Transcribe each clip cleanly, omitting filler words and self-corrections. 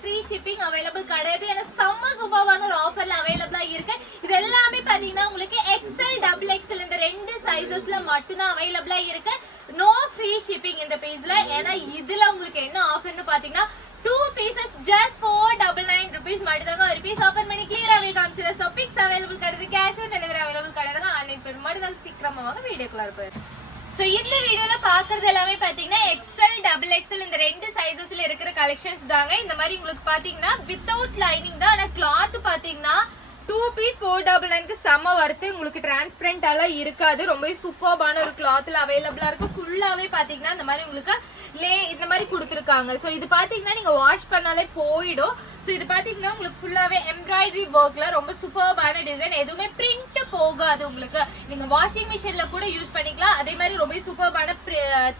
Free shipping available கிடையாது. ஏன்னா செம்ம சூப்பரான ஒரு ஆஃபர்ல அவைலபிளா இருக்கு. இது எல்லாமே பாத்தீங்கன்னா உங்களுக்கு XL டபுள் XL இந்த ரெண்டு சைஸஸ்ல மட்டும்தான் அவைலபிளா இருக்கு. நோ ஃப்ரீ ஷிப்பிங் இந்த பேஜ்ல. ஏன்னா இதுல உங்களுக்கு என்ன ஆஃபர்னு பாத்தீங்கன்னா 2 pieces just 499 rupees மட்டும்தாங்க. ஒரு பீஸ் ஓபன் பண்ணி கிளியராவே காமிச்சிர. சோ பிக்ஸ் அவைலபிள் கிடையாது, கேஷ் ஆன் டெலிவரி அவைலபிள் கிடையாது. ஆன்லைன் பேமெண்ட் மட்டும் சீக்கிரமா வாங்க. வீடியோக்குள்ள போயிடும். சோ இந்த வீடியோல பாக்குறது எல்லாமே பாத்தீங்கன்னா XL டபுள் XL இந்த ரெண்டு சைஸஸ்ல இருக்கிற கலெக்ஷன்ஸ் தாங்க. இந்த மாதிரி உங்களுக்கு பாத்தீங்கன்னா வித்தவுட் லைனிங் தான். ஆனா கிளாத் பாத்தீங்கன்னா 2 piece 499க்கு செம வருது. உங்களுக்கு டிரான்ஸ்பரண்ட் எல்லாம் இருக்காது. ரொம்ப சூப்பர்பான ஒரு கிளாத்ல அவைலபிளா இருக்கு. ஃபுல்லாவே பாத்தீங்கன்னா இந்த மாதிரி உங்களுக்கு இந்த மாதிரி கொடுத்துருக்காங்க. ஸோ இது பாத்தீங்கன்னா நீங்க வாஷ் பண்ணாலே போயிடும். ஸோ இது பாத்தீங்கன்னா உங்களுக்கு ஃபுல்லாவே எம்ப்ராய்டரி ஒர்க்ல ரொம்ப சூப்பர்பான டிசைன். எதுவுமே பிரிண்ட் போகாது. உங்களுக்கு நீங்க வாஷிங் மிஷின்ல கூட யூஸ் பண்ணிக்கலாம். அதே மாதிரி ரொம்ப சூப்பர்பான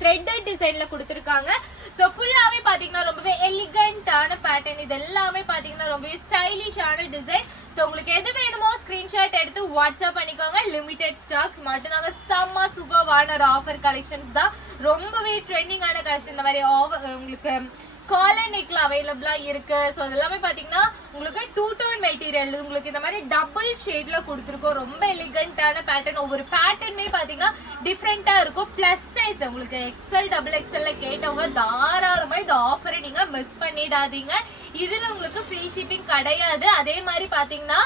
த்ரெட்டட் டிசைன்ல கொடுத்துருக்காங்க. ஸோ ஃபுல்லாவே பாத்தீங்கன்னா ரொம்பவே எலிகண்டான பேட்டர்ன். இது எல்லாமே பாத்தீங்கன்னா ரொம்பவே ஸ்டைலிஷான டிசைன். ஸோ உங்களுக்கு எது வேணுமோ ஸ்கிரீன்ஷாட் எடுத்து வாட்ஸ்அப் பண்ணிக்கோங்க. லிமிடெட் ஸ்டாக்ஸ் மட்டும் நாங்கள் செம்ம சூப்பர்வான ஒரு ஆஃபர் கலெக்ஷன்ஸ் தான். ரொம்பவே ட்ரெண்டிங்கான கலெக்ஷன். இந்த மாதிரி உங்களுக்கு காலர் நெக்ல அவைலபிளா இருக்கு. ஸோ அதெல்லாமே பாத்தீங்கன்னா உங்களுக்கு 2 டோன் மெட்டீரியல் உங்களுக்கு இந்த மாதிரி டபுள் ஷேட்ல கொடுத்துருக்கோம். ரொம்ப எலிகண்டான பேட்டர்ன். ஒவ்வொரு பேட்டர்னுமே பாத்தீங்கன்னா டிஃப்ரெண்டா இருக்கும். பிளஸ் சைஸ் உங்களுக்கு XL டபுள் XL கேட்டவங்க தாராளமா இந்த ஆஃபரை நீங்க மிஸ் பண்ணிடாதீங்க. இதுல உங்களுக்கு ஃப்ரீ ஷிப்பிங் கிடையாது. அதே மாதிரி பாத்தீங்கன்னா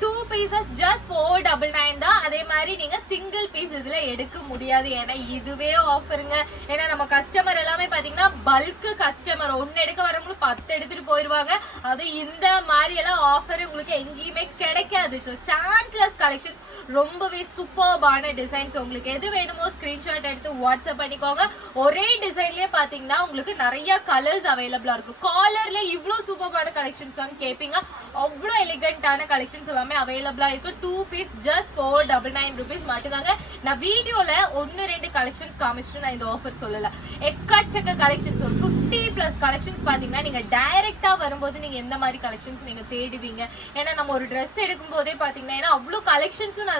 2 pieces just 499 தான். அதே மாதிரி நீங்க சிங்கிள் பீஸ் இதுல எடுக்க முடியாது. ஏன்னா இதுவே ஆஃபருங்க. ஏன்னா நம்ம கஸ்டமர் எல்லாமே பாத்தீங்கன்னா பல்க் கஸ்டமர். ஒன்னு எடுக்க வரவங்களுக்கு 10 எடுத்துட்டு போயிருவாங்க. அது இந்த மாதிரி எல்லாம் ஆஃபர் உங்களுக்கு எங்கேயுமே கிடைக்காது. Chanceless collection. ரொம்பவே சூப்பர்பான டிசைன்ஸ். உங்களுக்கு எது வேணுமோ ஸ்கிரீன்ஷாட் எடுத்து வாட்ஸ்அப் பண்ணிக்கோங்க. ஒரே டிசைன்லயே பாத்தீங்கன்னா உங்களுக்கு நிறைய கலர்ஸ் அவைலபிளா இருக்கும். காலர்ல இவ்வளவு சூப்பர்பான கலெக்ஷன்ஸ் கேட்பீங்க. அவ்வளோ எலிகண்டான கலெக்ஷன்ஸ் எல்லாமே அவைலபிளா இருக்கு. 2 piece just 499 rupees மட்டும்தாங்க. நான் வீடியோல 1-2 கலெக்ஷன்ஸ் காமிச்சிட்டு நான் இந்த ஆஃபர் சொல்லல. எக்கச்சக்க கலெக்ஷன்ஸ் 50+ கலெக்ஷன்ஸ் பாத்தீங்கன்னா நீங்க டைரக்டா வரும்போது நீங்க எந்த மாதிரி கலெக்ஷன்ஸ் நீங்க தேடுவீங்க. ஏன்னா நம்ம ஒரு ட்ரெஸ் எடுக்கும் போதே பாத்தீங்கன்னா ஏன்னா அவ்வளோ கலெக்ஷன்ஸும்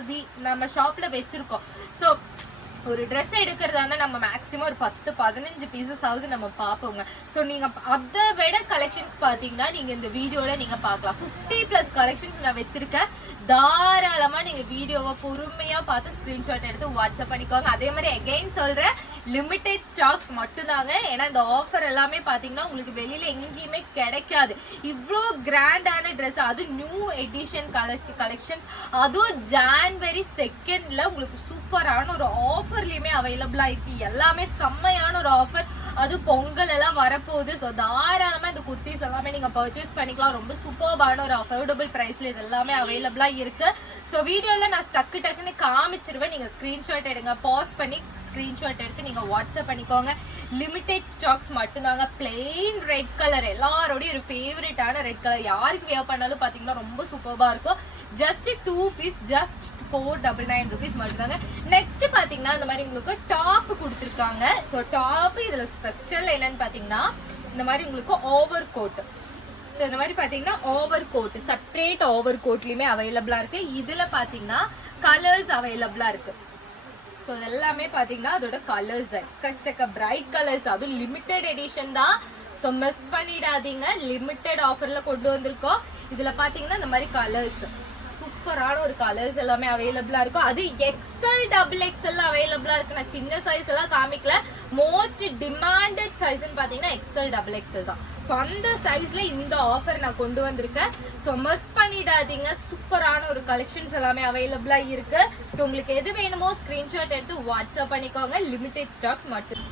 நம்ம ஷாப்ல வச்சிருக்கோம். ஸோ ஒரு ட்ரெஸ் எடுக்கிறதா இருந்தால் நம்ம மேக்ஸிமம் ஒரு 10-15 பீசஸ் ஆகுது நம்ம பார்ப்போங்க. ஸோ நீங்கள் அதை விட கலெக்ஷன்ஸ் பார்த்தீங்கன்னா நீங்கள் இந்த வீடியோவில் நீங்கள் பார்க்கலாம். 50+ கலெக்ஷன்ஸ் நான் வச்சிருக்கேன். தாராளமாக நீங்கள் வீடியோவை பொறுமையாக பார்த்து ஸ்க்ரீன்ஷாட் எடுத்து வாட்ஸ்அப் பண்ணிக்கோங்க. அதே மாதிரி அகெயின் சொல்கிறேன், லிமிடெட் ஸ்டாக்ஸ் மட்டும்தாங்க. ஏன்னா இந்த ஆஃபர் எல்லாமே பார்த்தீங்கன்னா உங்களுக்கு வெளியில் எங்கேயுமே கிடைக்காது. இவ்வளோ கிராண்டான ட்ரெஸ், அது நியூ எடிஷன் கலெக்ஷன்ஸ், அதுவும் ஜான்வரி 2 உங்களுக்கு சூப்பரான ஒரு ஆஃபர்லயுமே அவைலபிளா இருக்கு. எல்லாமே செம்மையான ஒரு ஆஃபர். அது பொங்கல் எல்லாம் வரப்போகுது. ஸோ தாராளமா இந்த குர்த்திஸ் எல்லாமே நீங்க பர்ச்சேஸ் பண்ணிக்கலாம். ரொம்ப சூப்பர்பான ஒரு அஃபோர்டபுள் பிரைஸ்ல இது எல்லாமே அவைலபிளா இருக்கு. ஸோ வீடியோல நான் டக்குன்னு காமிச்சிருவேன். நீங்க ஸ்கிரீன்ஷாட் எடுங்க. பாஸ் பண்ணி ஸ்கிரீன்ஷாட் எடுத்து நீங்க வாட்ஸ்அப் பண்ணிக்கோங்க. லிமிடெட் ஸ்டாக்ஸ் மட்டும்தாங்க. பிளெயின் ரெட் கலர் எல்லாரோடய ஒரு ஃபேவரட்டான ரெட் கலர். யாருக்கு வியர் பண்ணாலும் பாத்தீங்கன்னா ரொம்ப சூப்பர்பா இருக்கும். ஜஸ்ட் 2 piece just 499 rupees மட்டும்தாங்க. நெக்ஸ்ட் பாத்தீங்கன்னா இந்த மாதிரி உங்களுக்கு டாப் கொடுத்துருக்காங்க. ஸோ டாப் இதுல ஸ்பெஷல் என்னன்னு பாத்தீங்கன்னா இந்த மாதிரி உங்களுக்கு ஓவர் கோட். ஸோ இந்த மாதிரி பாத்தீங்கன்னா ஓவர் கோட், செப்பரேட் ஓவர் கோட்லயுமே அவைலபிளா இருக்கு. இதுல பாத்தீங்கன்னா கலர்ஸ் அவைலபிளா இருக்கு. ஸோ இதெல்லாமே பாத்தீங்கன்னா அதோட கலர்ஸ் எக்கச்சக்க பிரைட் கலர்ஸ். அதுவும் லிமிடெட் எடிஷன் தான். ஸோ மிஸ் பண்ணிடாதீங்க. லிமிடெட் ஆஃபர்ல கொண்டு வந்திருக்கோம். இதுல பாத்தீங்கன்னா இந்த மாதிரி கலர்ஸ் சூப்பரான ஒரு கலர்ஸ் எல்லாமே அவைலபிளா இருக்கும். அது XL டபுள் XL அவைலபிளா இருக்கு. நான் சின்ன சைஸ் எல்லாம் காமிக்கல. மோஸ்ட் டிமாண்டட் சைஸ்ன்னு பாத்தீங்கன்னா XL டபுள் XL தான். ஸோ அந்த சைஸ்ல இந்த ஆஃபர் நான் கொண்டு வந்திருக்கேன். ஸோ மிஸ் பண்ணிடாதீங்க. சூப்பரான ஒரு கலெக்ஷன்ஸ் எல்லாமே அவைலபிளா இருக்கு. ஸோ உங்களுக்கு எது வேணுமோ ஸ்கிரீன்ஷாட் எடுத்து வாட்ஸ்அப் பண்ணிக்கோங்க. லிமிடெட் ஸ்டாக்ஸ் மட்டும்.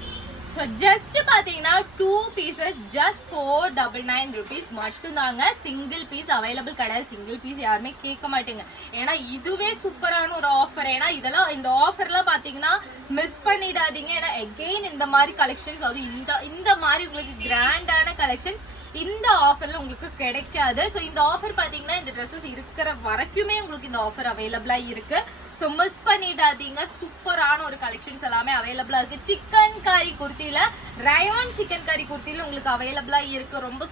ஸோ ஜஸ்ட் பார்த்தீங்கன்னா 2 pieces just 499 rupees மட்டும்தாங்க. சிங்கிள் பீஸ் அவைலபிள் கிடையாது. சிங்கிள் பீஸ் யாருமே கேட்க மாட்டேங்க. ஏன்னா இதுவே சூப்பரான ஒரு ஆஃபர். ஏன்னா இதெல்லாம் இந்த ஆஃபர்லாம் பார்த்தீங்கன்னா மிஸ் பண்ணிடாதீங்க. ஏன்னா எகெயின் இந்த மாதிரி கலெக்ஷன்ஸ், அது இந்த மாதிரி உங்களுக்கு கிராண்டான கலெக்ஷன்ஸ் இந்த ஆஃபர்ல உங்களுக்கு கிடைக்காது. ஸோ இந்த ஆஃபர் பார்த்தீங்கன்னா இந்த ட்ரெஸ்ஸஸ் இருக்கிற வரைக்குமே உங்களுக்கு இந்த ஆஃபர் அவைலபிளா இருக்கு. ஸோ மிஸ் பண்ணிடாதீங்க. சூப்பரான ஒரு கலெக்ஷன்ஸ் எல்லாமே அவைலபிளா இருக்கு. சிக்கன் கறி குர்த்தியில ரயான் சிக்கன் கறி குர்த்தியில உங்களுக்கு அவைலபிளா இருக்கு. ரொம்ப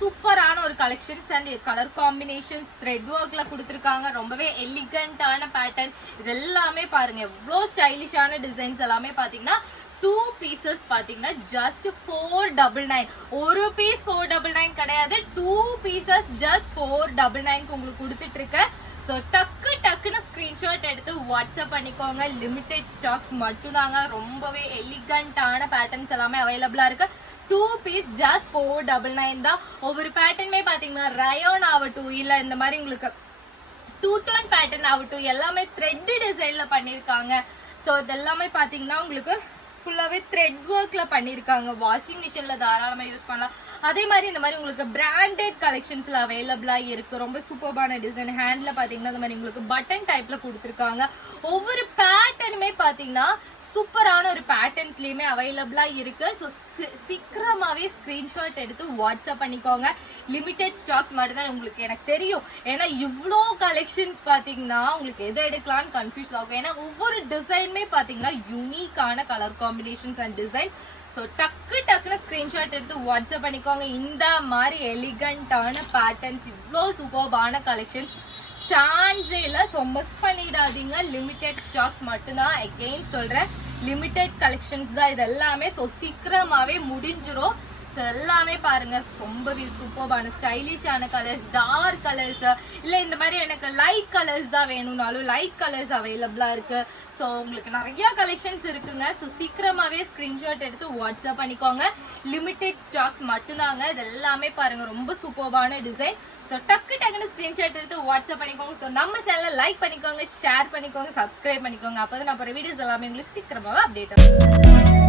சூப்பரான ஒரு collections and colour combinations thread ஒர்க்ல கொடுத்துருக்காங்க. ரொம்பவே எலிகண்டான பேட்டர்ன். இது எல்லாமே பாருங்க எவ்வளோ ஸ்டைலிஷான டிசைன்ஸ் எல்லாமே பார்த்தீங்கன்னா 2 pieces பாத்தீங்கன்னா just 499. ஒரு பீஸ் 499 கிடையாது, 2 pieces just 499 உங்களுக்கு கொடுத்துட்டு இருக்கேன். ஸோ டக்குன்னு ஸ்க்ரீன்ஷாட் எடுத்து வாட்ஸ்அப் பண்ணிக்கோங்க. லிமிடெட் ஸ்டாக்ஸ் மட்டும்தாங்க. ரொம்பவே எலிகண்டான பேட்டர்ன்ஸ் எல்லாமே அவைலபிளாக இருக்கு. 2 பீஸ் ஜஸ்ட் 499 தான். ஒவ்வொரு பேட்டர்னுமே பார்த்தீங்கன்னா ரயோன் ஆகட்டும், இல்லை இந்த மாதிரி உங்களுக்கு 2-tone பேட்டர்ன் ஆகட்டும், எல்லாமே த்ரெட் டிசைனில் பண்ணியிருக்காங்க. ஸோ இதெல்லாமே பார்த்தீங்கன்னா உங்களுக்கு ஃபுல்லாகவே த்ரெட் ஒர்க்கில் பண்ணியிருக்காங்க. வாஷிங் மிஷினில் தாராளமாக யூஸ் பண்ணலாம். அதே மாதிரி இந்த மாதிரி உங்களுக்கு பிராண்டட் கலெக்ஷன்ஸில் அவைலபிளாக இருக்குது. ரொம்ப சூப்பர்பான டிசைன். ஹேண்டில் பார்த்தீங்கன்னா இந்த மாதிரி உங்களுக்கு பட்டன் டைப்பில் கொடுத்துருக்காங்க. ஒவ்வொரு பேட்டர்னுமே பார்த்தீங்கன்னா சூப்பரான ஒரு பேட்டர்ன்ஸ்லேயுமே அவைலபிளாக இருக்குது. ஸோ சீக்கிரமாகவே ஸ்க்ரீன்ஷாட் எடுத்து வாட்ஸ்அப் பண்ணிக்கோங்க. லிமிடெட் ஸ்டாக்ஸ் மட்டும்தான். உங்களுக்கு எனக்கு தெரியும், ஏன்னா இவ்வளோ கலெக்ஷன்ஸ் பார்த்தீங்கன்னா உங்களுக்கு எதை எடுக்கலான்னு கன்ஃபியூஸ் ஆகும். ஏன்னா ஒவ்வொரு டிசைனுமே பார்த்தீங்கன்னா யூனிக்கான colour combinations and design. So டக்குன்னு ஸ்க்ரீன்ஷாட் எடுத்து வாட்ஸ்அப் பண்ணிக்கோங்க. இந்த மாதிரி எலிகண்டான பேட்டர்ன்ஸ், இவ்வளோ சூப்பர்பான கலெக்ஷன்ஸ் சான்ஸே இல்லை. ஸோ மிஸ் பண்ணிடாதீங்க. லிமிடெட் ஸ்டாக்ஸ் மட்டும்தான். அகெயின் சொல்கிறேன், லிமிடெட் கலெக்ஷன்ஸ் தான் இது எல்லாமே. ஸோ சீக்கிரமாகவே முடிஞ்சிரும். ஸோ எல்லாமே பாருங்கள், ரொம்பவே சூப்பர்பான ஸ்டைலிஷான கலர்ஸ், டார்க் கலர்ஸ், இல்லை இந்த மாதிரி எனக்கு லைட் கலர்ஸ் தான் வேணும்னாலும் லைட் கலர்ஸ் அவைலபிளாக இருக்குது. ஸோ உங்களுக்கு நிறையா கலெக்ஷன்ஸ் இருக்குங்க. ஸோ சீக்கிரமாகவே ஸ்க்ரீன்ஷாட் எடுத்து வாட்ஸ்அப் பண்ணிக்கோங்க. லிமிடெட் ஸ்டாக்ஸ் மட்டும்தாங்க. இது எல்லாமே பாருங்கள், ரொம்ப சூப்பர்பான டிசைன். ஸோ டக்குன்னு ஸ்க்ரீன்ஷாட் எடுத்து வாட்ஸ்அப் பண்ணிக்கோங்க. ஸோ நம்ம சேனலை லைக் பண்ணிக்கோங்க, ஷேர் பண்ணிக்கோங்க, சப்ஸ்கிரைப் பண்ணிக்கோங்க. அப்போ தான் நான் வீடியோஸ் எல்லாமே உங்களுக்கு சீக்கிரமாக அப்டேட் ஆகும்.